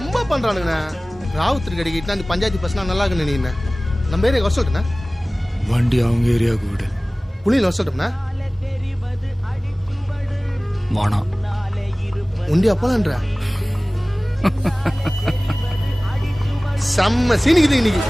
ரொம்ப பண்றானுங்கண்ணா. ராவுத்தர் கடிக்கிட்டு அந்த பஞ்சாயத்து பசங்க நல்லா இருக்குன்னு நினைக்கிறேன். நம்ம ஏரியா வர சொல்லிட்டேண்ணா. வண்டி அவங்க ஏரியாவுக்கு விடு. புளியில் வர சொல்லிட்டோம்ண்ணா. வானா உண்டி அப்பலான்ற செம்ம சீனிக்குது இன்னைக்கு.